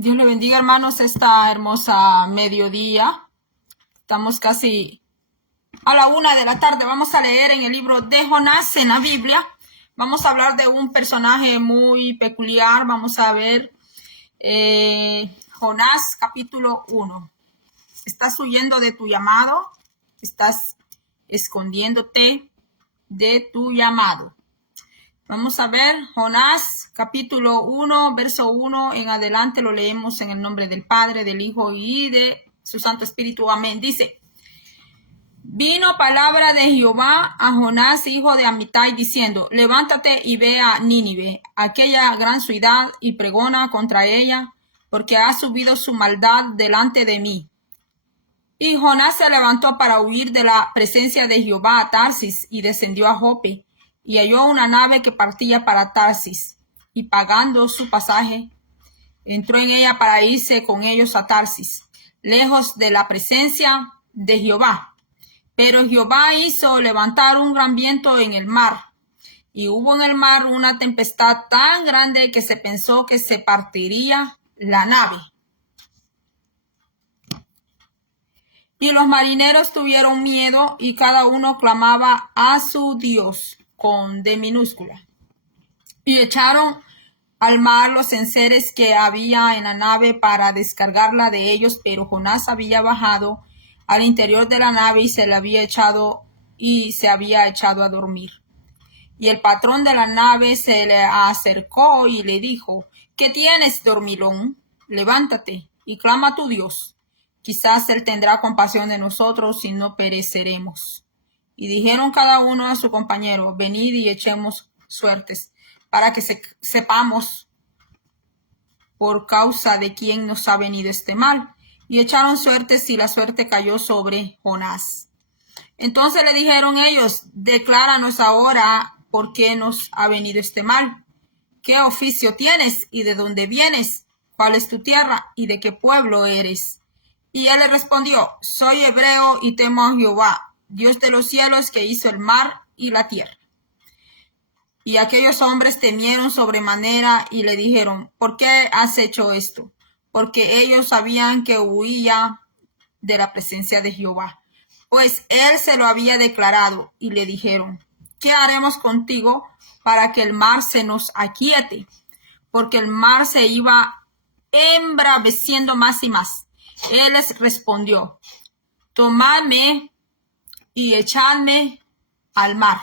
Dios le bendiga, hermanos, esta hermosa mediodía. Estamos casi a la 1 de la tarde. Vamos a leer en el libro de Jonás en la Biblia. Vamos a hablar de un personaje muy peculiar. Vamos a ver Jonás capítulo 1. ¿Estás huyendo de tu llamado? ¿Estás escondiéndote de tu llamado? Vamos a ver Jonás capítulo 1, verso 1 en adelante. Lo leemos en el nombre del Padre, del Hijo y de su Santo Espíritu. Amén. Dice: vino palabra de Jehová a Jonás, hijo de Amitai, diciendo: levántate y ve a Nínive, aquella gran ciudad, y pregona contra ella, porque ha subido su maldad delante de mí. Y Jonás se levantó para huir de la presencia de Jehová a Tarsis, y descendió a Jope, y halló una nave que partía para Tarsis, y pagando su pasaje, entró en ella para irse con ellos a Tarsis, lejos de la presencia de Jehová. Pero Jehová hizo levantar un gran viento en el mar, y hubo en el mar una tempestad tan grande que se pensó que se partiría la nave. Y los marineros tuvieron miedo, y cada uno clamaba a su Dios con D minúscula. Y echaron al mar los enseres que había en la nave para descargarla de ellos, pero Jonás había bajado al interior de la nave y se había echado a dormir. Y el patrón de la nave se le acercó y le dijo: ¿qué tienes, dormilón? Levántate y clama a tu Dios. Quizás él tendrá compasión de nosotros y no pereceremos. Y dijeron cada uno a su compañero: venid y echemos suertes, para que sepamos por causa de quién nos ha venido este mal. Y echaron suertes, y la suerte cayó sobre Jonás. Entonces le dijeron ellos: decláranos ahora por qué nos ha venido este mal. ¿Qué oficio tienes y de dónde vienes? ¿Cuál es tu tierra y de qué pueblo eres? Y él le respondió: soy hebreo y temo a Jehová, Dios de los cielos, que hizo el mar y la tierra. Y aquellos hombres temieron sobremanera y le dijeron: ¿por qué has hecho esto? Porque ellos sabían que huía de la presencia de Jehová, pues él se lo había declarado. Y le dijeron: ¿qué haremos contigo para que el mar se nos aquiete? Porque el mar se iba embraveciendo más y más. Él les respondió: tomadme y echadme al mar,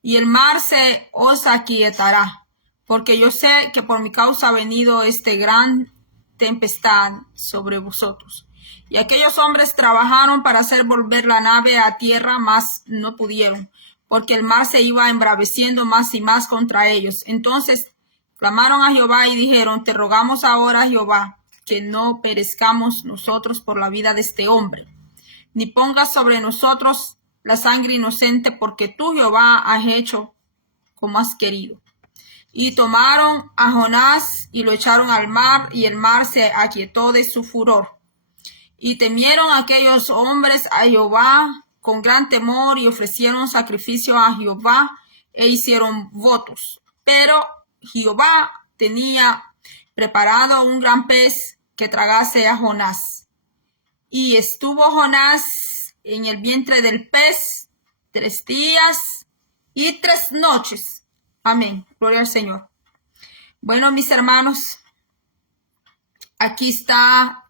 y el mar se os aquietará, porque yo sé que por mi causa ha venido este gran tempestad sobre vosotros. Y aquellos hombres trabajaron para hacer volver la nave a tierra, mas no pudieron, porque el mar se iba embraveciendo más y más contra ellos. Entonces clamaron a Jehová y dijeron: te rogamos ahora, Jehová, que no perezcamos nosotros por la vida de este hombre, ni pongas sobre nosotros la sangre inocente, porque tú, Jehová, has hecho como has querido. Y tomaron a Jonás y lo echaron al mar, y el mar se aquietó de su furor. Y temieron aquellos hombres a Jehová con gran temor, y ofrecieron sacrificio a Jehová e hicieron votos. Pero Jehová tenía preparado un gran pez que tragase a Jonás. Y estuvo Jonás en el vientre del pez 3 días y 3 noches. Amén. Gloria al Señor. Bueno, mis hermanos, aquí está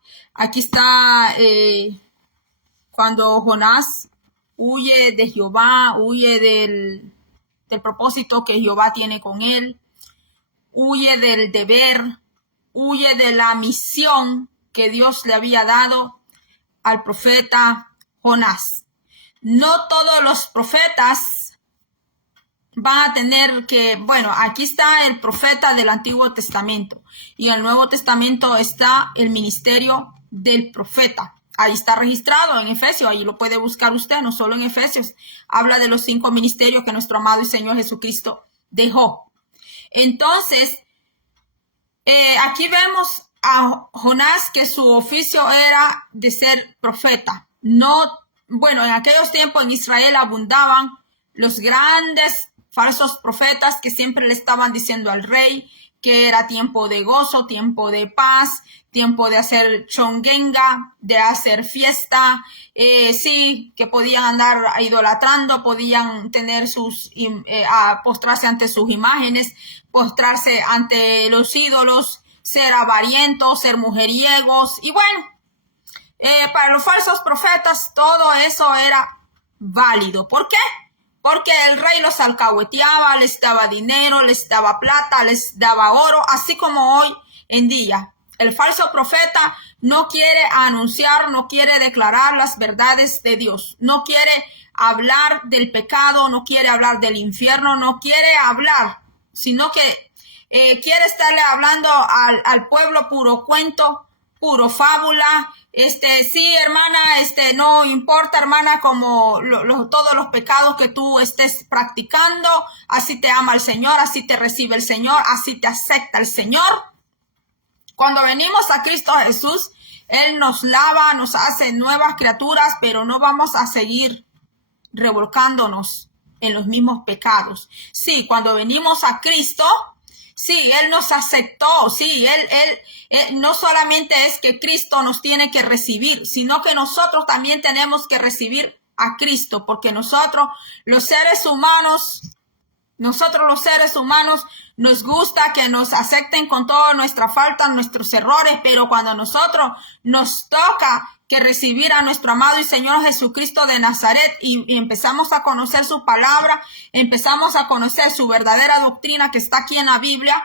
cuando Jonás huye de Jehová, huye del propósito que Jehová tiene con él, huye del deber, huye de la misión que Dios le había dado al profeta Jonás. No todos los profetas van a tener que, aquí está el profeta del Antiguo Testamento, y en el Nuevo Testamento está el ministerio del profeta. Ahí está registrado en Efesios, ahí lo puede buscar usted, no solo en Efesios. Habla de los 5 ministerios que nuestro amado y Señor Jesucristo dejó. Entonces, aquí vemos a Jonás que su oficio era de ser profeta. En aquellos tiempos en Israel abundaban los grandes falsos profetas que siempre le estaban diciendo al rey que era tiempo de gozo, tiempo de paz, tiempo de hacer chongenga, de hacer fiesta, sí, que podían andar idolatrando, podían tener postrarse ante sus imágenes, postrarse ante los ídolos, ser avarientos, ser mujeriegos, y bueno, para los falsos profetas todo eso era válido. ¿Por qué? Porque el rey los alcahueteaba, les daba dinero, les daba plata, les daba oro, así como hoy en día. El falso profeta no quiere anunciar, no quiere declarar las verdades de Dios, no quiere hablar del pecado, no quiere hablar del infierno, no quiere hablar, sino que quiere estarle hablando al pueblo puro cuento, puro fábula. Sí, hermana, no importa, hermana, como todos los pecados que tú estés practicando, así te ama el Señor, así te recibe el Señor, así te acepta el Señor. Cuando venimos a Cristo Jesús, Él nos lava, nos hace nuevas criaturas, pero no vamos a seguir revolcándonos en los mismos pecados. Sí, cuando venimos a Cristo, sí, Él nos aceptó, sí, él no solamente es que Cristo nos tiene que recibir, sino que nosotros también tenemos que recibir a Cristo, porque nosotros los seres humanos nos gusta que nos acepten con toda nuestra falta, nuestros errores, pero cuando nosotros nos toca que recibir a nuestro amado y Señor Jesucristo de Nazaret y empezamos a conocer su palabra, empezamos a conocer su verdadera doctrina que está aquí en la Biblia,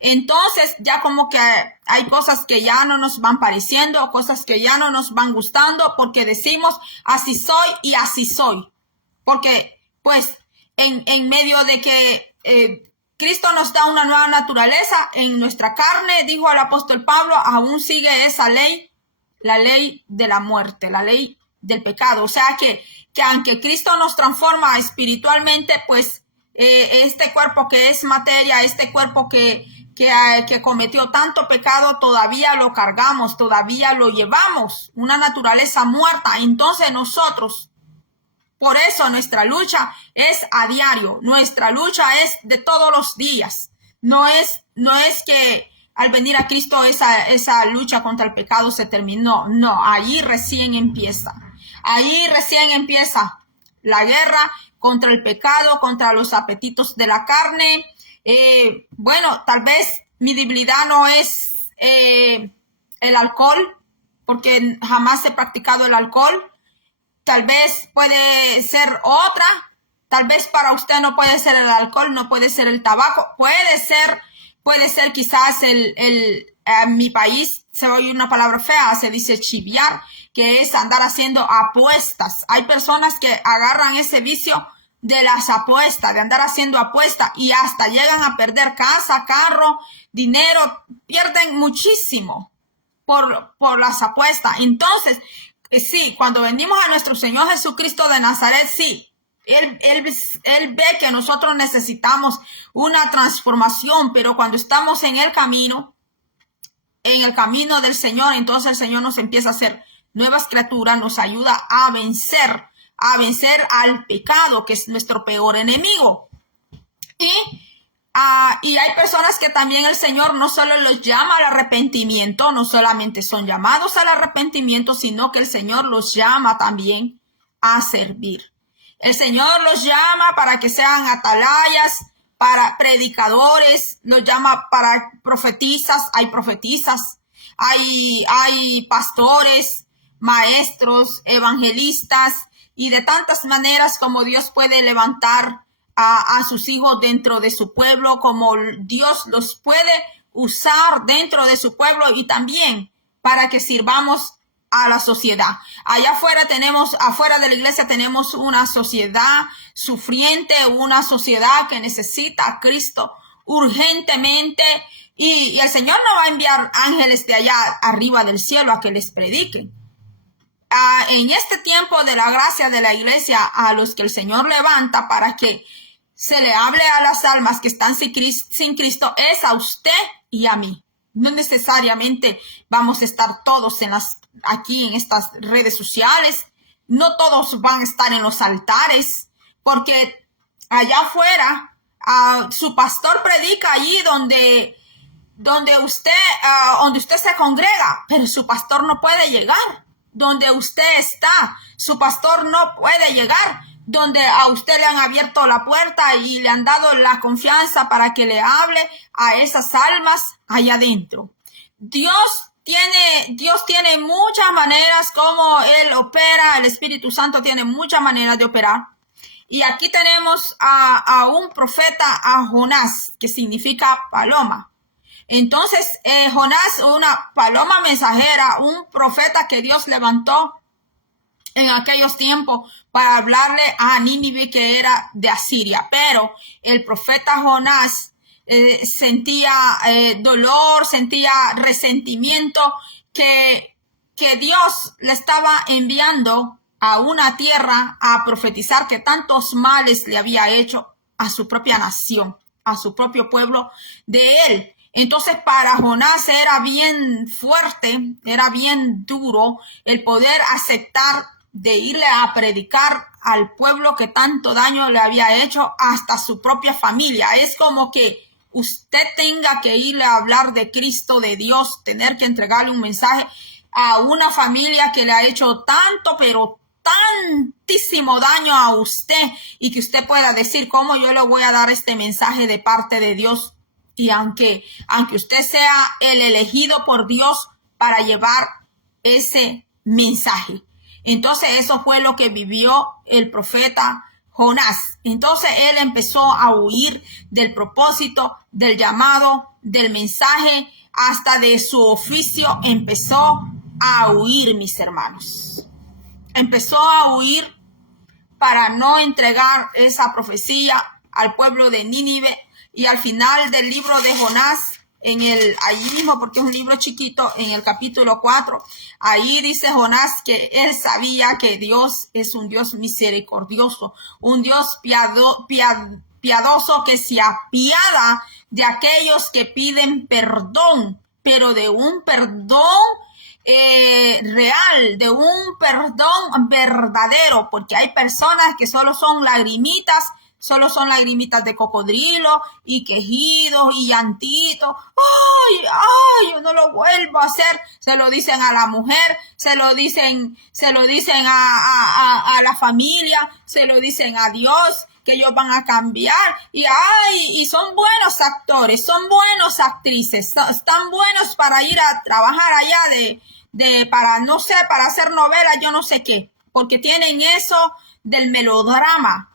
entonces ya como que hay cosas que ya no nos van pareciendo, cosas que ya no nos van gustando, porque decimos así soy y así soy, porque pues en medio de que Cristo nos da una nueva naturaleza en nuestra carne, dijo el apóstol Pablo, aún sigue esa ley, la ley de la muerte, la ley del pecado. O sea que aunque Cristo nos transforma espiritualmente, pues este cuerpo que es materia, este cuerpo que cometió tanto pecado, todavía lo cargamos, todavía lo llevamos, una naturaleza muerta. Entonces nosotros, por eso nuestra lucha es a diario, nuestra lucha es de todos los días. No es que al venir a Cristo esa lucha contra el pecado se terminó. No, ahí recién empieza. Ahí recién empieza la guerra contra el pecado, contra los apetitos de la carne. Bueno, tal vez mi debilidad no es el alcohol, porque jamás he practicado el alcohol. Tal vez puede ser otra, tal vez para usted no puede ser el alcohol, no puede ser el tabaco, puede ser quizás en mi país se oye una palabra fea, se dice chiviar, que es andar haciendo apuestas. Hay personas que agarran ese vicio de las apuestas, de andar haciendo apuestas y hasta llegan a perder casa, carro, dinero, pierden muchísimo por las apuestas. Entonces, sí, cuando venimos a nuestro Señor Jesucristo de Nazaret, sí, Él ve que nosotros necesitamos una transformación, pero cuando estamos en el camino del Señor, entonces el Señor nos empieza a hacer nuevas criaturas, nos ayuda a vencer al pecado, que es nuestro peor enemigo. Y hay personas que también el Señor no solo los llama al arrepentimiento, no solamente son llamados al arrepentimiento, sino que el Señor los llama también a servir. El Señor los llama para que sean atalayas, para predicadores, los llama para profetisas, hay profetisas, hay pastores, maestros, evangelistas, y de tantas maneras como Dios puede levantar a sus hijos dentro de su pueblo, como Dios los puede usar dentro de su pueblo y también para que sirvamos a la sociedad. Allá afuera de la iglesia tenemos una sociedad sufriente, una sociedad que necesita a Cristo urgentemente y el Señor no va a enviar ángeles de allá arriba del cielo a que les prediquen. En este tiempo de la gracia de la iglesia, a los que el Señor levanta para que se le hable a las almas que están sin Cristo, es a usted y a mí. No necesariamente vamos a estar todos aquí en estas redes sociales. No todos van a estar en los altares, porque allá afuera su pastor predica allí donde donde usted se congrega, pero su pastor no puede llegar. Donde usted está, su pastor no puede llegar. Donde a usted le han abierto la puerta y le han dado la confianza para que le hable a esas almas allá adentro. Dios tiene muchas maneras como Él opera. El Espíritu Santo tiene muchas maneras de operar. Y aquí tenemos a un profeta, a Jonás, que significa paloma. Entonces, Jonás, una paloma mensajera, un profeta que Dios levantó en aquellos tiempos para hablarle a Nínive, que era de Asiria. Pero el profeta Jonás sentía dolor, sentía resentimiento que Dios le estaba enviando a una tierra a profetizar que tantos males le había hecho a su propia nación, a su propio pueblo de él. Entonces para Jonás era bien fuerte, era bien duro el poder aceptar de irle a predicar al pueblo que tanto daño le había hecho, hasta su propia familia. Es como que usted tenga que irle a hablar de Cristo, de Dios, tener que entregarle un mensaje a una familia que le ha hecho tanto, pero tantísimo daño a usted, y que usted pueda decir, ¿cómo yo le voy a dar este mensaje de parte de Dios? Y aunque usted sea el elegido por Dios para llevar ese mensaje. Entonces eso fue lo que vivió el profeta Jonás. Entonces él empezó a huir del propósito, del llamado, del mensaje, hasta de su oficio. Empezó a huir, mis hermanos. Empezó a huir para no entregar esa profecía al pueblo de Nínive. Y al final del libro de Jonás, allí mismo, porque es un libro chiquito, en el capítulo 4, ahí dice Jonás que él sabía que Dios es un Dios misericordioso, un Dios piadoso que se apiada de aquellos que piden perdón, pero de un perdón real, de un perdón verdadero, porque hay personas que solo son lagrimitas de cocodrilo y quejidos y llantitos. Ay, yo no lo vuelvo a hacer. Se lo dicen a la mujer, se lo dicen a la familia, se lo dicen a Dios, que ellos van a cambiar. Y son buenos actores, son buenos actrices, están buenos para ir a trabajar allá para hacer novelas, yo no sé qué, porque tienen eso del melodrama.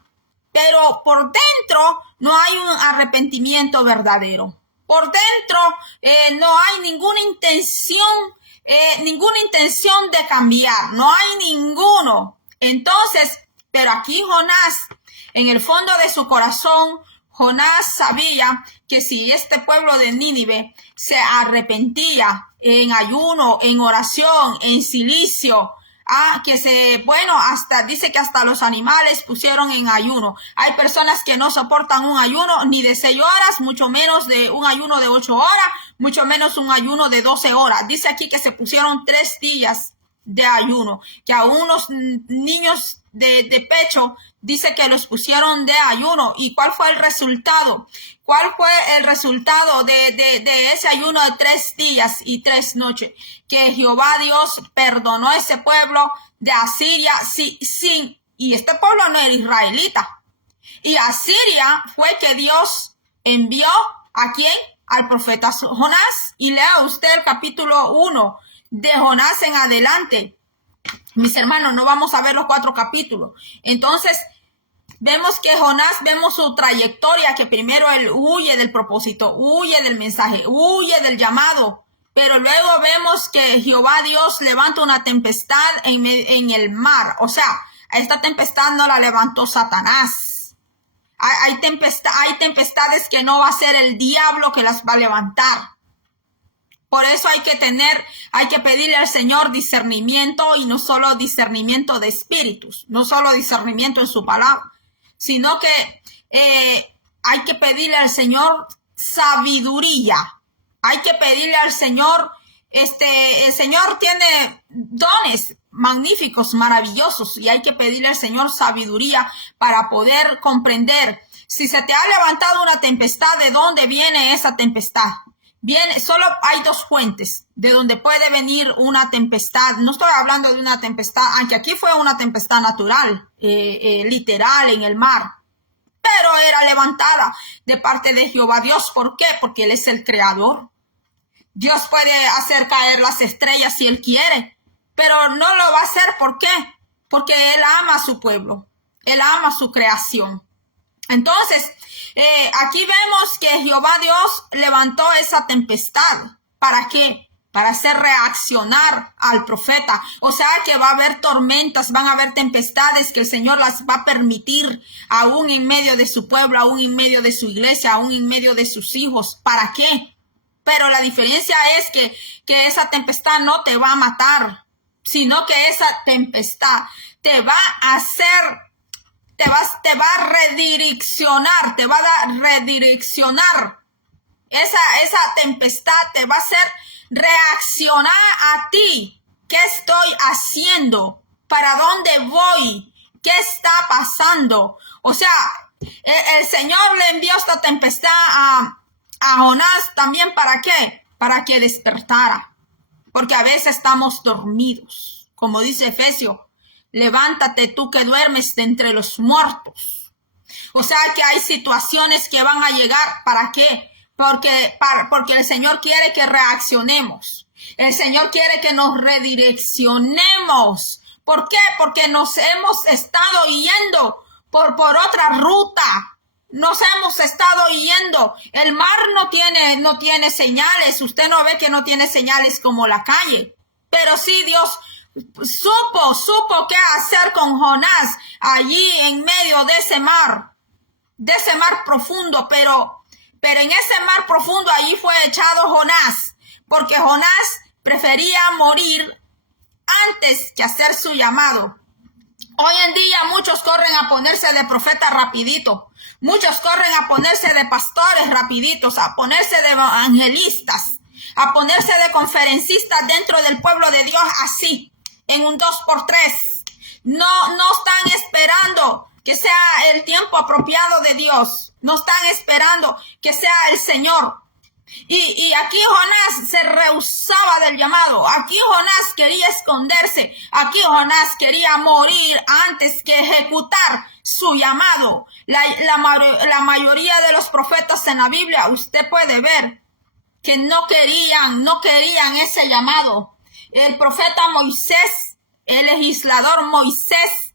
Pero por dentro no hay un arrepentimiento verdadero. Por dentro no hay ninguna intención de cambiar. No hay ninguno. Entonces, pero aquí Jonás, en el fondo de su corazón, Jonás sabía que si este pueblo de Nínive se arrepentía en ayuno, en oración, en silicio, hasta dice que hasta los animales pusieron en ayuno. Hay personas que no soportan un ayuno ni de 6 horas, mucho menos de un ayuno de 8 horas, mucho menos un ayuno de 12 horas. Dice aquí que se pusieron 3 días de ayuno, que a unos niños de pecho dice que los pusieron de ayuno. ¿Y cuál fue el resultado? ¿Cuál fue el resultado de ese ayuno de 3 días y 3 noches? Que Jehová Dios perdonó a ese pueblo de Asiria y este pueblo no era israelita. Y Asiria fue que Dios envió ¿a quién? Al profeta Jonás. Y lea usted el capítulo 1 de Jonás en adelante. Mis hermanos, no vamos a ver los 4 capítulos. Entonces, vemos que Jonás, vemos su trayectoria, que primero él huye del propósito, huye del mensaje, huye del llamado, pero luego vemos que Jehová Dios levanta una tempestad en el mar. O sea, esta tempestad no la levantó Satanás. Hay tempestades que no va a ser el diablo que las va a levantar. Por eso hay que pedirle al Señor discernimiento, y no solo discernimiento de espíritus, no solo discernimiento en su palabra, sino que hay que pedirle al Señor sabiduría. Hay que pedirle al Señor, el Señor tiene dones magníficos, maravillosos, y hay que pedirle al Señor sabiduría para poder comprender. Si se te ha levantado una tempestad, ¿de dónde viene esa tempestad? Solo hay dos fuentes de donde puede venir una tempestad. No estoy hablando de una tempestad, aunque aquí fue una tempestad natural, literal en el mar, pero era levantada de parte de Jehová Dios. ¿Por qué? Porque Él es el creador. Dios puede hacer caer las estrellas si Él quiere, pero no lo va a hacer. ¿Por qué? Porque Él ama a su pueblo, Él ama su creación. Entonces, aquí vemos que Jehová Dios levantó esa tempestad. ¿Para qué? Para hacer reaccionar al profeta. O sea que va a haber tormentas, van a haber tempestades que el Señor las va a permitir aún en medio de su pueblo, aún en medio de su iglesia, aún en medio de sus hijos. ¿Para qué? Pero la diferencia es que esa tempestad no te va a matar, sino que esa tempestad te va a hacer, te va a redireccionar, te va a redireccionar. Esa tempestad te va a hacer reaccionar a ti. ¿Qué estoy haciendo? ¿Para dónde voy? ¿Qué está pasando? O sea, el Señor le envió esta tempestad a Jonás también. ¿Para qué? Para que despertara. Porque a veces estamos dormidos. Como dice Efesios, levántate tú que duermes de entre los muertos. O sea que hay situaciones que van a llegar. ¿Para qué? Porque el Señor quiere que reaccionemos. El Señor quiere que nos redireccionemos. ¿Por qué? Porque nos hemos estado yendo por otra ruta. Nos hemos estado yendo. El mar no tiene señales. Usted no ve que no tiene señales como la calle. Pero sí Dios supo qué hacer con Jonás allí en medio de ese mar profundo. Pero en ese mar profundo allí fue echado Jonás, porque Jonás prefería morir antes que hacer su llamado. Hoy en día muchos corren a ponerse de profeta rapidito. Muchos corren a ponerse de pastores rapiditos, a ponerse de evangelistas, a ponerse de conferencistas dentro del pueblo de Dios así, en un 2x3. No están esperando que sea el tiempo apropiado de Dios. No están esperando que sea el Señor. Y aquí Jonás se rehusaba del llamado. Aquí Jonás quería esconderse. Aquí Jonás quería morir antes que ejecutar su llamado. La mayoría de los profetas en la Biblia, usted puede ver que no querían ese llamado. El profeta Moisés, el legislador Moisés,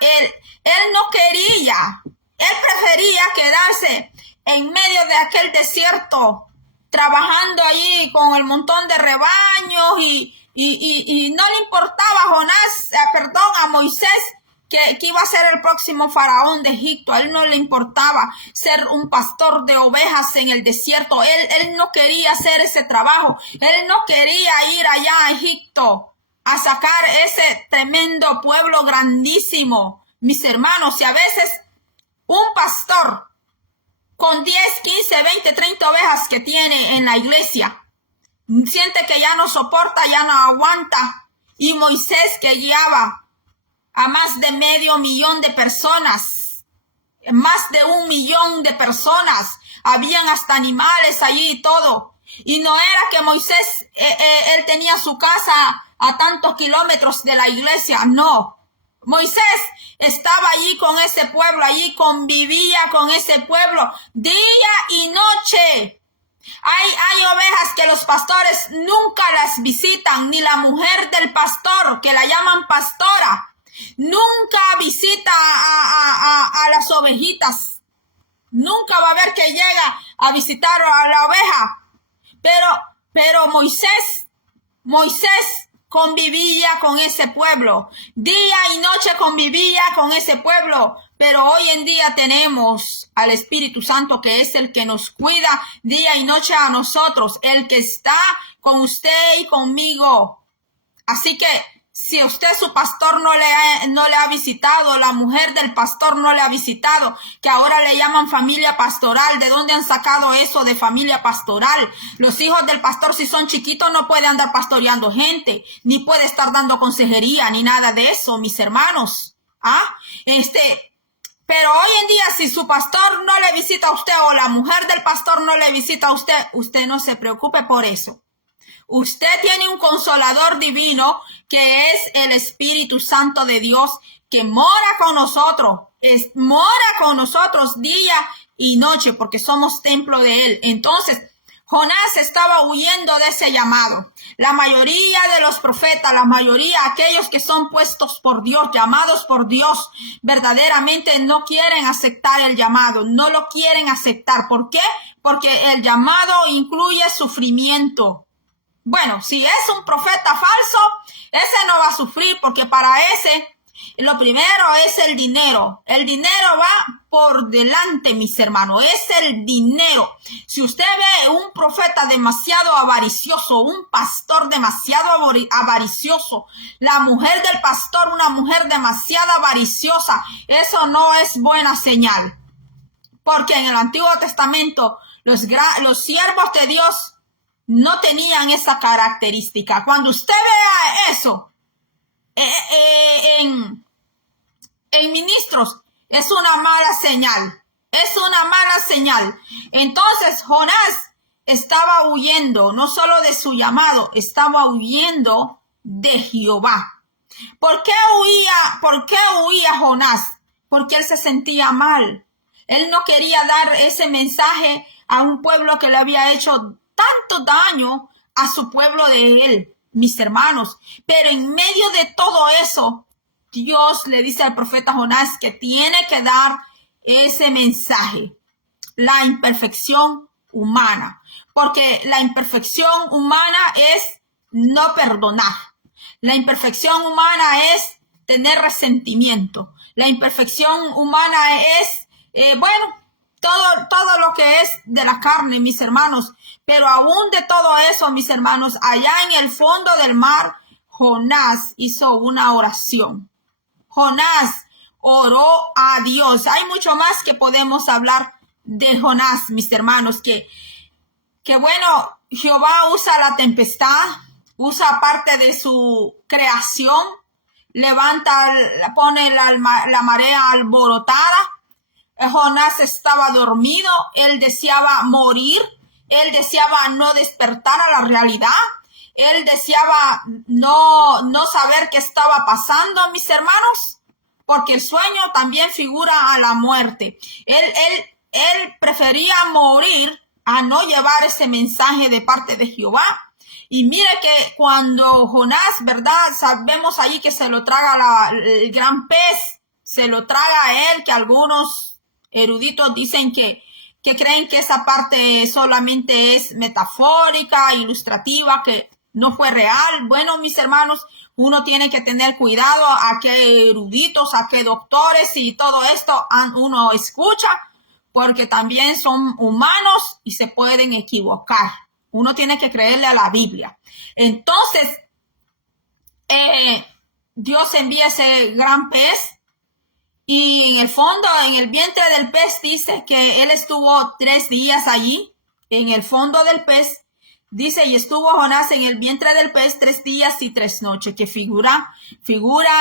él no quería. Él prefería quedarse en medio de aquel desierto, trabajando allí con el montón de rebaños y no le importaba a Moisés que iba a ser el próximo faraón de Egipto. A él no le importaba ser un pastor de ovejas en el desierto. Él no quería hacer ese trabajo. Él no quería ir allá a Egipto a sacar ese tremendo pueblo grandísimo. Mis hermanos, y a veces un pastor con 10, 15, 20, 30 ovejas que tiene en la iglesia siente que ya no soporta, ya no aguanta. Y Moisés, que guiaba a más de 500,000 de personas, más de 1 millón de personas, habían hasta animales allí y todo. Y no era que Moisés, él tenía su casa a tantos kilómetros de la iglesia, no. Moisés estaba allí con ese pueblo, allí convivía con ese pueblo día y noche. Hay ovejas que los pastores nunca las visitan, ni la mujer del pastor, que la llaman pastora, nunca visita a las ovejitas. Nunca va a ver que llega a visitar a la oveja. Pero Moisés convivía con ese pueblo. Día y noche convivía con ese pueblo. Pero hoy en día tenemos al Espíritu Santo, que es el que nos cuida día y noche a nosotros, el que está con usted y conmigo. Así que si usted, su pastor, no le ha visitado, la mujer del pastor no le ha visitado, que ahora le llaman familia pastoral. ¿De dónde han sacado eso de familia pastoral? Los hijos del pastor, si son chiquitos, no puede andar pastoreando gente, ni puede estar dando consejería, ni nada de eso, mis hermanos. Pero hoy en día, si su pastor no le visita a usted o la mujer del pastor no le visita a usted, usted no se preocupe por eso. Usted tiene un consolador divino que es el Espíritu Santo de Dios que mora con nosotros, mora con nosotros día y noche porque somos templo de Él. Entonces, Jonás estaba huyendo de ese llamado. La mayoría de los profetas, la mayoría, aquellos que son puestos por Dios, llamados por Dios, verdaderamente no quieren aceptar el llamado, no lo quieren aceptar. ¿Por qué? Porque el llamado incluye sufrimiento. Bueno, si es un profeta falso, ese no va a sufrir porque para ese lo primero es el dinero. El dinero va por delante, mis hermanos. Es el dinero. Si usted ve un profeta demasiado avaricioso, un pastor demasiado avaricioso, la mujer del pastor, una mujer demasiado avariciosa, eso no es buena señal. Porque en el Antiguo Testamento los siervos de Dios no tenían esa característica. Cuando usted vea eso en ministros, es una mala señal. Es una mala señal. Entonces Jonás estaba huyendo, no solo de su llamado, estaba huyendo de Jehová. ¿Por qué huía Jonás? Porque él se sentía mal. Él no quería dar ese mensaje a un pueblo que le había hecho tanto daño a su pueblo de él, mis hermanos. Pero en medio de todo eso, Dios le dice al profeta Jonás que tiene que dar ese mensaje, la imperfección humana, porque la imperfección humana es no perdonar. La imperfección humana es tener resentimiento. La imperfección humana es, todo lo que es de la carne, mis hermanos. Pero aún de todo eso, mis hermanos, allá en el fondo del mar, Jonás hizo una oración. Jonás oró a Dios. Hay mucho más que podemos hablar de Jonás, mis hermanos, que bueno, Jehová usa la tempestad, usa parte de su creación, pone la marea alborotada. Jonás estaba dormido, él deseaba morir, él deseaba no despertar a la realidad, él deseaba no saber qué estaba pasando, mis hermanos, porque el sueño también figura a la muerte. Él prefería morir a no llevar ese mensaje de parte de Jehová. Y mire que cuando Jonás, ¿verdad? Sabemos allí que se lo traga el gran pez, se lo traga a él, que algunos eruditos dicen que creen que esa parte solamente es metafórica, ilustrativa, que no fue real. Bueno, mis hermanos, uno tiene que tener cuidado a qué eruditos, a qué doctores y todo esto uno escucha, porque también son humanos y se pueden equivocar. Uno tiene que creerle a la Biblia. Entonces, Dios envía ese gran pez y en el fondo, en el vientre del pez, dice que él estuvo 3 días allí, en el fondo del pez. Dice, y estuvo Jonás en el vientre del pez 3 días y 3 noches, que figura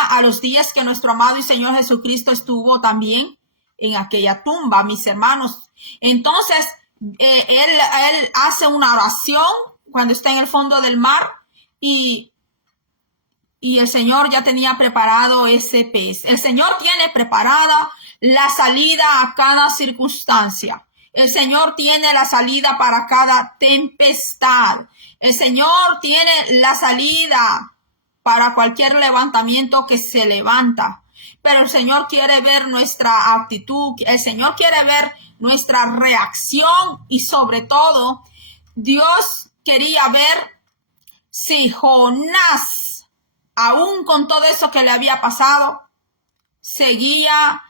a los días que nuestro amado y Señor Jesucristo estuvo también en aquella tumba, mis hermanos. Entonces, él hace una oración cuando está en el fondo del mar y el Señor ya tenía preparado ese pez. El Señor tiene preparada la salida a cada circunstancia. El Señor tiene la salida para cada tempestad. El Señor tiene la salida para cualquier levantamiento que se levanta. Pero el Señor quiere ver nuestra actitud. El Señor quiere ver nuestra reacción. Y sobre todo, Dios quería ver si Jonás, aún con todo eso que le había pasado, seguía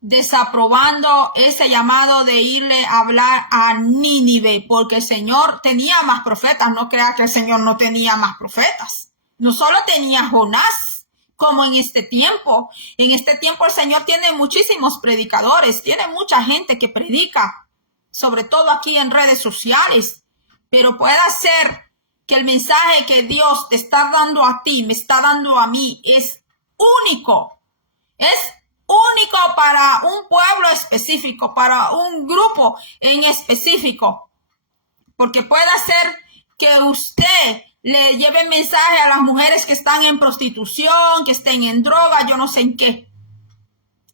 desaprobando ese llamado de irle a hablar a Nínive, porque el Señor tenía más profetas. No crea que el Señor no tenía más profetas. No solo tenía Jonás, como en este tiempo. En este tiempo el Señor tiene muchísimos predicadores, tiene mucha gente que predica, sobre todo aquí en redes sociales, pero puede ser que el mensaje que Dios te está dando a ti, me está dando a mí, es único. Es único para un pueblo específico, para un grupo en específico. Porque puede ser que usted le lleve mensaje a las mujeres que están en prostitución, que estén en droga, yo no sé en qué.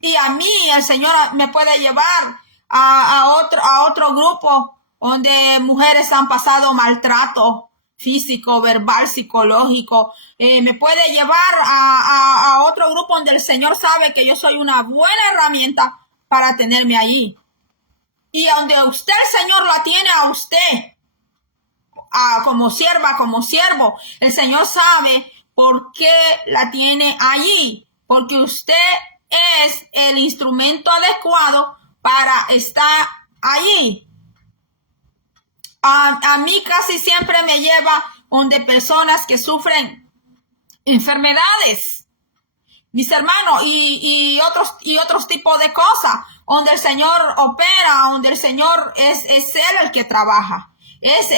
Y a mí el Señor me puede llevar a otro grupo donde mujeres han pasado maltrato físico, verbal, psicológico. Me puede llevar a otro grupo donde el Señor sabe que yo soy una buena herramienta para tenerme allí. Y donde usted, el Señor, la tiene a usted como sierva, como siervo, el Señor sabe por qué la tiene allí, porque usted es el instrumento adecuado para estar allí. A mí casi siempre me lleva donde personas que sufren enfermedades, mis hermanos, y otros tipos de cosas, donde el Señor opera, donde el Señor es Él el que trabaja. Es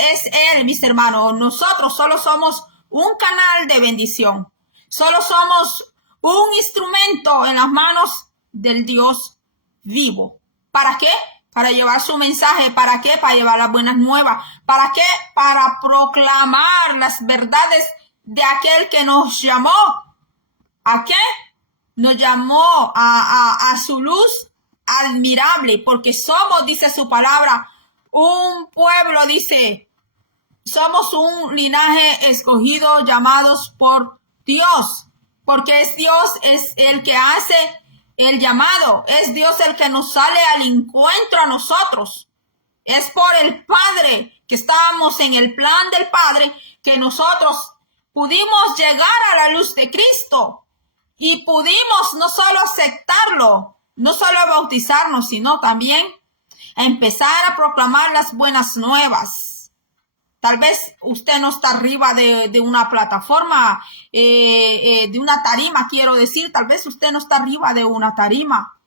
Él, mis hermanos. Nosotros solo somos un canal de bendición. Solo somos un instrumento en las manos del Dios vivo. ¿Para qué? Para llevar su mensaje. ¿Para qué? Para llevar las buenas nuevas. ¿Para qué? Para proclamar las verdades de aquel que nos llamó. ¿A qué? Nos llamó a su luz admirable, porque somos, dice su palabra, un pueblo, dice, somos un linaje escogido, llamados por Dios, porque es Dios, es el que hace el llamado, es Dios el que nos sale al encuentro a nosotros. Es por el Padre que estábamos en el plan del Padre que nosotros pudimos llegar a la luz de Cristo y pudimos no solo aceptarlo, no solo bautizarnos, sino también a empezar a proclamar las buenas nuevas. Tal vez usted no está arriba de una plataforma, de una tarima, quiero decir, tal vez usted no está arriba de una tarima,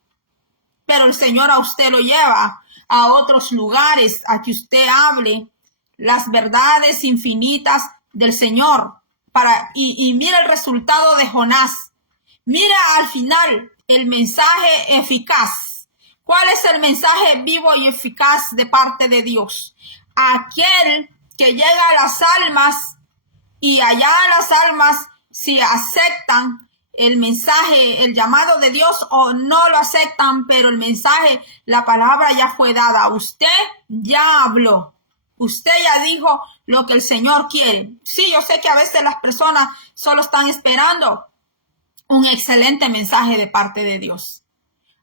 pero el Señor a usted lo lleva a otros lugares, a que usted hable las verdades infinitas del Señor. Y mira el resultado de Jonás. Mira al final el mensaje eficaz. ¿Cuál es el mensaje vivo y eficaz de parte de Dios? Aquel que llega a las almas, y allá las almas, si aceptan el mensaje, el llamado de Dios, o no lo aceptan, pero el mensaje, la palabra ya fue dada. Usted ya habló. Usted ya dijo lo que el Señor quiere. Sí, yo sé que a veces las personas solo están esperando un excelente mensaje de parte de Dios.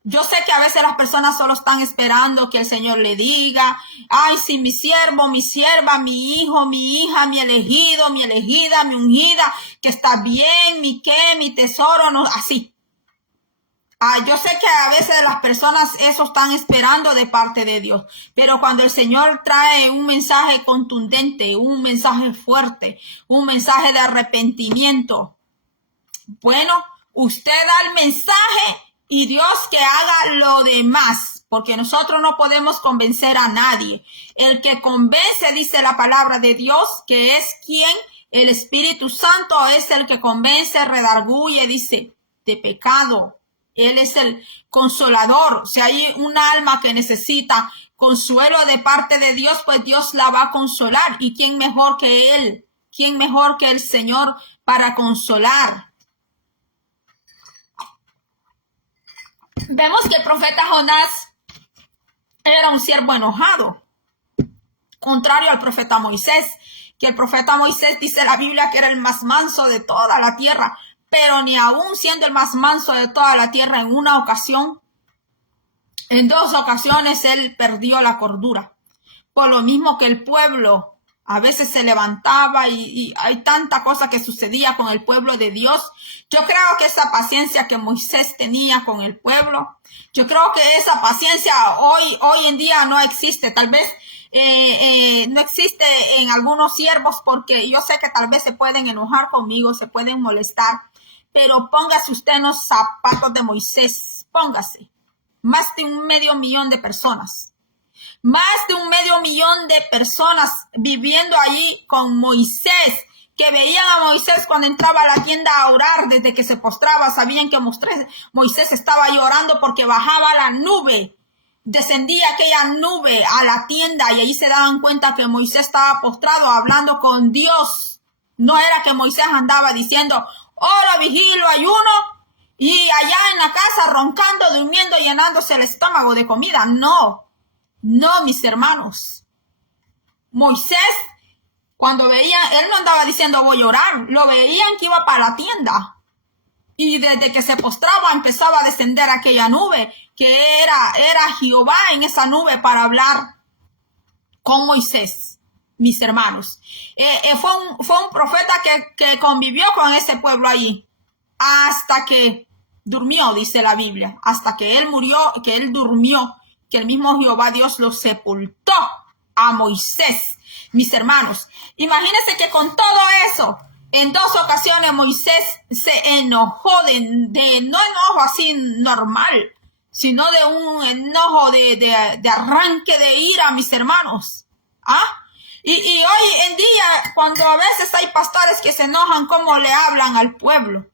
Yo sé que a veces las personas solo están esperando que el Señor le diga, ay, sí, mi siervo, mi sierva, mi hijo, mi hija, mi elegido, mi elegida, mi ungida, que está bien, mi tesoro, no, así. Yo sé que a veces las personas eso están esperando de parte de Dios, pero cuando el Señor trae un mensaje contundente, un mensaje fuerte, un mensaje de arrepentimiento, bueno, usted da el mensaje y Dios que haga lo demás, porque nosotros no podemos convencer a nadie. El que convence, dice la palabra de Dios, que es quien, el Espíritu Santo es el que convence, redarguye, dice, de pecado. Él es el consolador. Si hay un alma que necesita consuelo de parte de Dios, pues Dios la va a consolar. ¿Y quién mejor que Él? ¿Quién mejor que el Señor para consolar? Vemos que el profeta Jonás era un siervo enojado, contrario al profeta Moisés, que el profeta Moisés dice la Biblia que era el más manso de toda la tierra, pero ni aún siendo el más manso de toda la tierra, en una ocasión, en dos ocasiones, él perdió la cordura. Por lo mismo que el pueblo a veces se levantaba y hay tanta cosa que sucedía con el pueblo de Dios. Yo creo que esa paciencia que Moisés tenía con el pueblo, yo creo que esa paciencia hoy en día no existe. Tal vez no existe en algunos siervos, porque yo sé que tal vez se pueden enojar conmigo, se pueden molestar, pero póngase usted en los zapatos de Moisés, póngase. Más de 500,000 de personas. Más de 500,000 de personas viviendo allí con Moisés, que veían a Moisés cuando entraba a la tienda a orar, desde que se postraba, sabían que Moisés estaba llorando porque bajaba la nube, descendía aquella nube a la tienda y ahí se daban cuenta que Moisés estaba postrado hablando con Dios. No era que Moisés andaba diciendo, ora, vigilo, ayuno, y allá en la casa roncando, durmiendo, llenándose el estómago de comida. No, no, mis hermanos. Moisés, cuando veía, él no andaba diciendo voy a orar, lo veían que iba para la tienda. Y desde que se postraba empezaba a descender aquella nube, que era Jehová en esa nube para hablar con Moisés, mis hermanos. Fue un profeta que convivió con ese pueblo allí hasta que durmió, dice la Biblia, hasta que él murió, que él durmió, que el mismo Jehová Dios lo sepultó a Moisés, mis hermanos. Imagínense que con todo eso, en 2 ocasiones Moisés se enojó no enojo así normal, sino de un enojo de arranque de ira, mis hermanos. Y hoy en día, cuando a veces hay pastores que se enojan, ¿cómo le hablan al pueblo?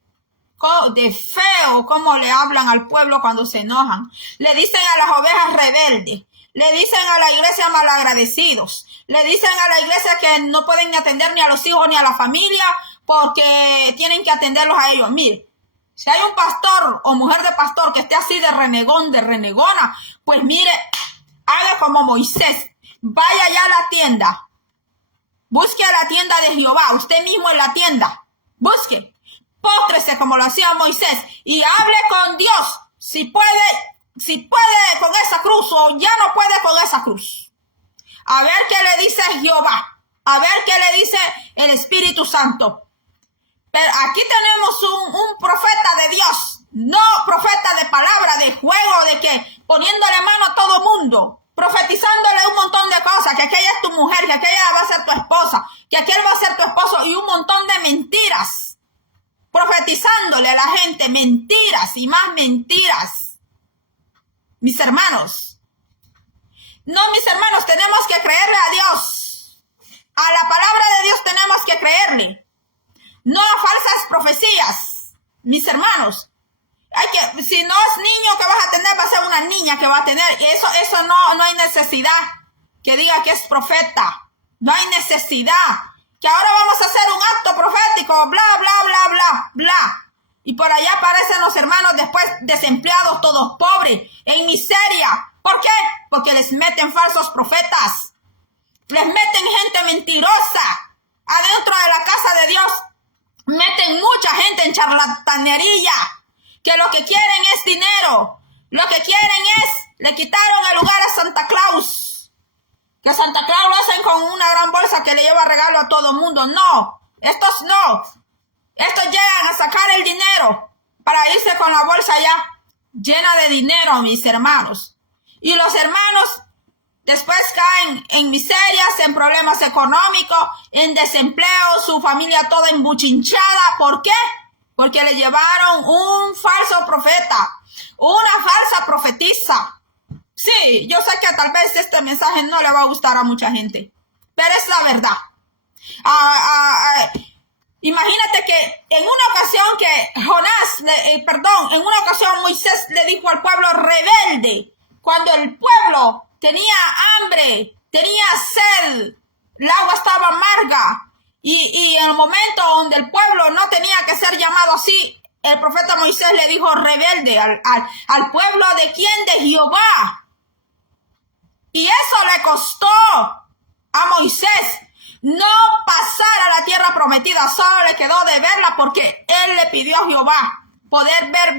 De feo, cómo le hablan al pueblo cuando se enojan. Le dicen a las ovejas rebeldes, le dicen a la iglesia malagradecidos, le dicen a la iglesia que no pueden atender ni a los hijos ni a la familia porque tienen que atenderlos a ellos. Mire, si hay un pastor o mujer de pastor que esté así de renegón, de renegona, pues mire, haga como Moisés, vaya ya a la tienda, busque a la tienda de Jehová, usted mismo en la tienda, busque. Póstrese como lo hacía Moisés y hable con Dios. Si puede con esa cruz o ya no puede con esa cruz. A ver qué le dice Jehová. A ver qué le dice el Espíritu Santo. Pero aquí tenemos un profeta de Dios. No profeta de palabra, de juego, de que poniéndole mano a todo mundo. Profetizándole un montón de cosas. Que aquella es tu mujer, que aquella va a ser tu esposa. Que aquel va a ser tu esposo. Y un montón de mentiras. Profetizándole a la gente mentiras y más mentiras. Mis hermanos. No, mis hermanos, tenemos que creerle a Dios. A la palabra de Dios tenemos que creerle. No a falsas profecías. Mis hermanos. Si no es niño que vas a tener, va a ser una niña que va a tener. Eso no hay necesidad que diga que es profeta. No hay necesidad. Que ahora vamos a hacer un acto profético, bla, bla, bla, bla, bla. Y por allá aparecen los hermanos después desempleados, todos pobres, en miseria. ¿Por qué? Porque les meten falsos profetas. Les meten gente mentirosa. Adentro de la casa de Dios meten mucha gente en charlatanería. Que lo que quieren es dinero. Lo que quieren le quitaron el lugar a Santa Claus. Que Santa Claus lo hacen con una gran bolsa que le lleva regalo a todo mundo. No, estos no. Estos llegan a sacar el dinero para irse con la bolsa ya llena de dinero, mis hermanos. Y los hermanos después caen en miserias, en problemas económicos, en desempleo, su familia toda embuchinchada. ¿Por qué? Porque le llevaron un falso profeta, una falsa profetisa. Sí, yo sé que tal vez este mensaje no le va a gustar a mucha gente, pero es la verdad. Imagínate que en una ocasión en una ocasión Moisés le dijo al pueblo rebelde, cuando el pueblo tenía hambre, tenía sed, el agua estaba amarga, y en el momento donde el pueblo no tenía que ser llamado así, el profeta Moisés le dijo rebelde al pueblo de quién, de Jehová. Y eso le costó a Moisés no pasar a la tierra prometida. Solo le quedó de verla porque él le pidió a Jehová poder ver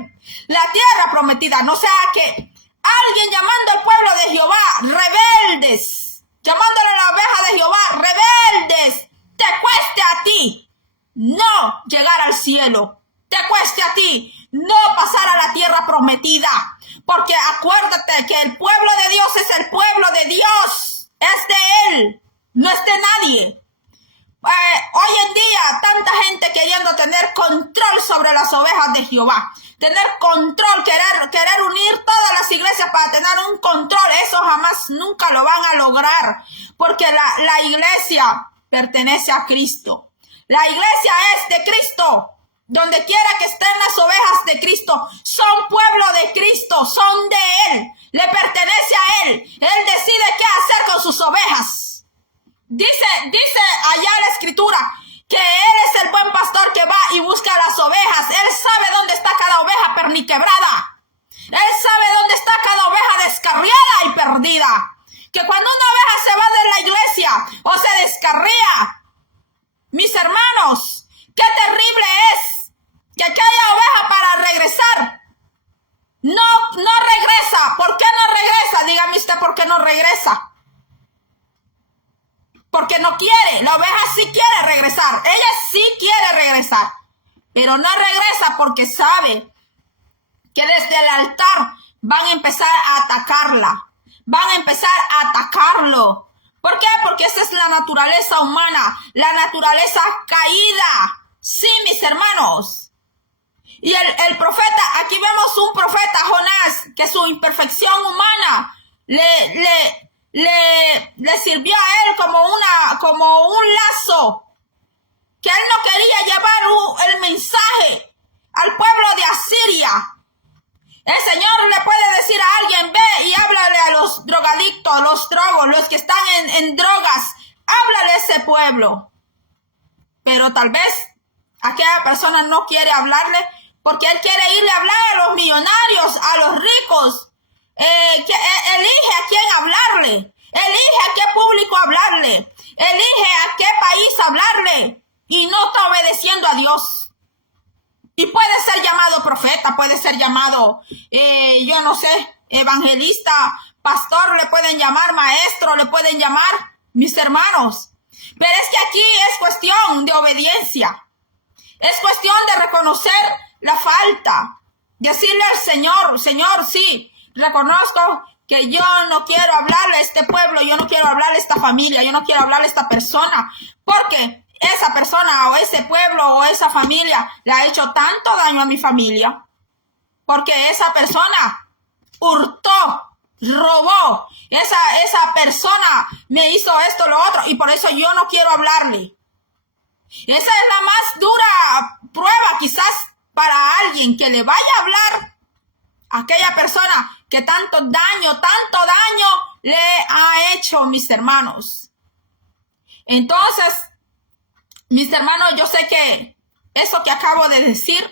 la tierra prometida. No sea que alguien llamando al pueblo de Jehová, rebeldes, llamándole a la oveja de Jehová, rebeldes, te cueste a ti no llegar al cielo. Te cueste a ti no pasar a la tierra prometida. Porque acuérdate que el pueblo de Dios es el pueblo de Dios. Es de Él, no es de nadie. Hoy en día, tanta gente queriendo tener control sobre las ovejas de Jehová. Tener control, querer unir todas las iglesias para tener un control. Eso jamás, nunca lo van a lograr. Porque la iglesia pertenece a Cristo. La iglesia es de Cristo. Donde quiera que estén las ovejas de Cristo, son pueblo de Cristo, son de Él, le pertenece a Él. Él decide qué hacer con sus ovejas. Dice allá la escritura que Él es el buen pastor que va y busca las ovejas. Él sabe dónde está cada oveja perniquebrada. Él sabe dónde está cada oveja descarriada y perdida. Que cuando una oveja se va de la iglesia o se descarría, mis hermanos, qué terrible es que aquella oveja para regresar no regresa. ¿Por qué no regresa? Dígame usted, ¿por qué no regresa? Porque no quiere. La oveja sí quiere regresar. Ella sí quiere regresar. Pero no regresa porque sabe que desde el altar van a empezar a atacarla. Van a empezar a atacarlo. ¿Por qué? Porque esa es la naturaleza humana. La naturaleza caída. Sí, mis hermanos. Y el profeta, aquí vemos un profeta, Jonás, que su imperfección humana le sirvió a él como un lazo, que él no quería llevar el mensaje al pueblo de Asiria. El Señor le puede decir a alguien, ve y háblale a los drogadictos, los drogos, los que están en drogas, háblale a ese pueblo. Pero tal vez aquella persona no quiere hablarle, porque él quiere irle a hablar a los millonarios, a los ricos. Elige a quién hablarle. Elige a qué público hablarle. Elige a qué país hablarle. Y no está obedeciendo a Dios. Y puede ser llamado profeta, puede ser llamado, yo no sé, evangelista, pastor, le pueden llamar maestro, le pueden llamar mis hermanos. Pero es que aquí es cuestión de obediencia. Es cuestión de reconocer la falta, decirle al Señor, Señor, sí, reconozco que yo no quiero hablarle a este pueblo, yo no quiero hablarle a esta familia, yo no quiero hablarle a esta persona, porque esa persona o ese pueblo o esa familia le ha hecho tanto daño a mi familia, porque esa persona hurtó, robó, esa persona me hizo esto, lo otro, y por eso yo no quiero hablarle. Esa es la más dura prueba quizás para alguien que le vaya a hablar a aquella persona que tanto daño le ha hecho, mis hermanos. Entonces, mis hermanos, yo sé que eso que acabo de decir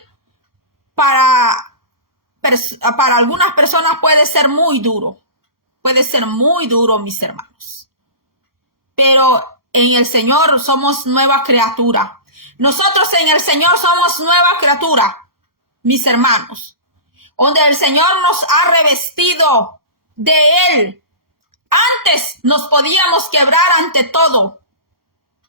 para algunas personas puede ser muy duro. Puede ser muy duro, mis hermanos. Pero en el Señor somos nueva criatura. Nosotros en el Señor somos nueva criatura, mis hermanos. Donde el Señor nos ha revestido de Él. Antes nos podíamos quebrar ante todo.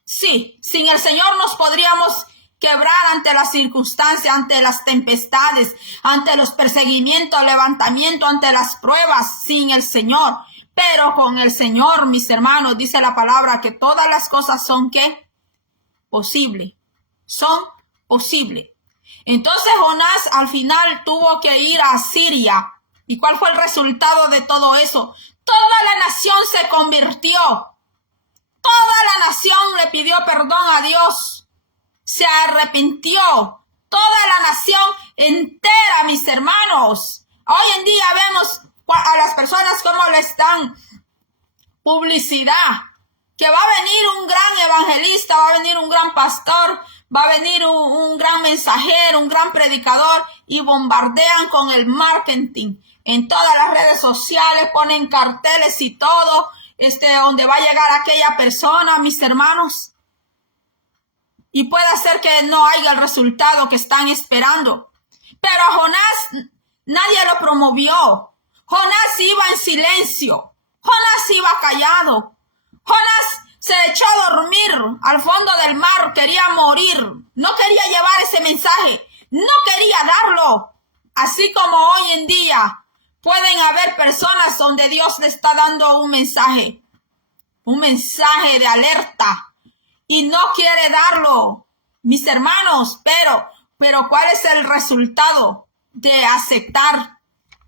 Sí, sin el Señor nos podríamos quebrar ante las circunstancias, ante las tempestades, ante los perseguimientos, levantamiento, ante las pruebas, sin el Señor. Pero con el Señor, mis hermanos, dice la palabra que todas las cosas son ¿qué? Posible. Son posibles. Entonces Jonás al final tuvo que ir a Siria. ¿Y cuál fue el resultado de todo eso? Toda la nación se convirtió. Toda la nación le pidió perdón a Dios. Se arrepintió. Toda la nación entera, mis hermanos. Hoy en día vemos a las personas cómo les dan publicidad. Que va a venir un gran evangelista, va a venir un gran pastor, va a venir un gran mensajero, un gran predicador y bombardean con el marketing. En todas las redes sociales ponen carteles y todo, donde va a llegar aquella persona, mis hermanos. Y puede ser que no haya el resultado que están esperando. Pero a Jonás nadie lo promovió. Jonás iba en silencio. Jonás iba callado. Jonás se echó a dormir al fondo del mar, quería morir, no quería llevar ese mensaje, no quería darlo. Así como hoy en día pueden haber personas donde Dios le está dando un mensaje de alerta y no quiere darlo, mis hermanos, pero ¿cuál es el resultado de aceptar,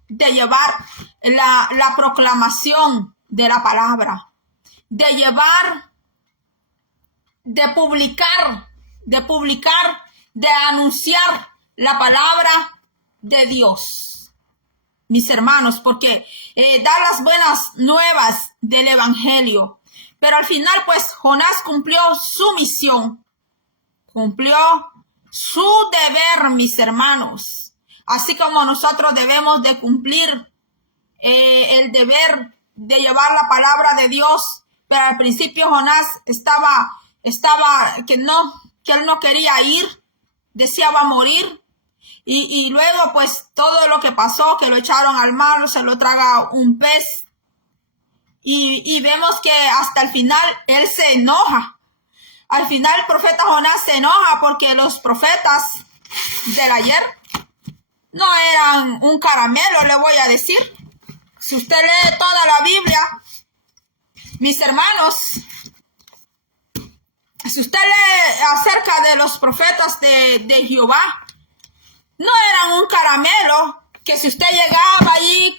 de llevar la proclamación de la palabra? De llevar, de publicar de publicar, de anunciar la palabra de Dios, mis hermanos, porque dar las buenas nuevas del evangelio. Pero al final, pues, Jonás cumplió su misión, cumplió su deber, mis hermanos, así como nosotros debemos de cumplir el deber de llevar la palabra de Dios. Pero al principio Jonás estaba que él no quería ir, deseaba morir. Y luego, pues, todo lo que pasó, que lo echaron al mar, se lo traga un pez. Y vemos que hasta el final él se enoja. Al final el profeta Jonás se enoja porque los profetas del ayer no eran un caramelo, le voy a decir. Si usted lee toda la Biblia, mis hermanos, si usted lee acerca de los profetas de Jehová, no eran un caramelo que si usted llegaba allí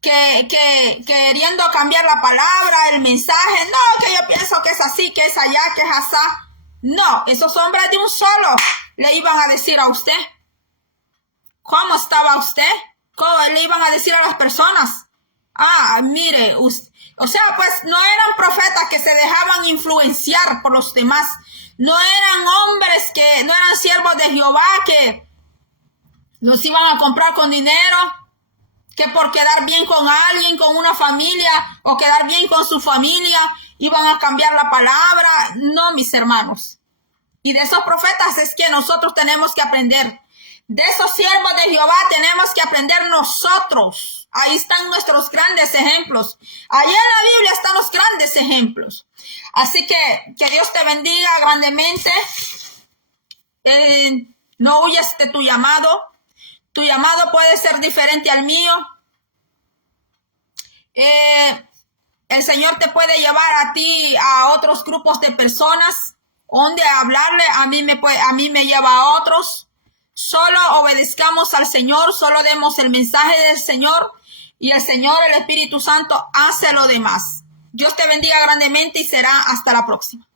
queriendo cambiar la palabra, el mensaje, no, que yo pienso que es así, que es allá, que es asá. No, esos hombres de un solo le iban a decir a usted cómo estaba usted, cómo le iban a decir a las personas. Mire, o sea, pues no eran profetas que se dejaban influenciar por los demás. No eran hombres que no eran siervos de Jehová que los iban a comprar con dinero, que por quedar bien con alguien, con una familia, o quedar bien con su familia, iban a cambiar la palabra. No, mis hermanos. Y de esos profetas es que nosotros tenemos que aprender. De esos siervos de Jehová tenemos que aprender nosotros. Ahí están nuestros grandes ejemplos. Allí en la Biblia están los grandes ejemplos. Así que Dios te bendiga grandemente. No huyas de tu llamado. Tu llamado puede ser diferente al mío. El Señor te puede llevar a ti a otros grupos de personas donde hablarle. A mí me lleva a otros. Solo obedezcamos al Señor, solo demos el mensaje del Señor y el Señor, el Espíritu Santo, hace lo demás. Dios te bendiga grandemente y será hasta la próxima.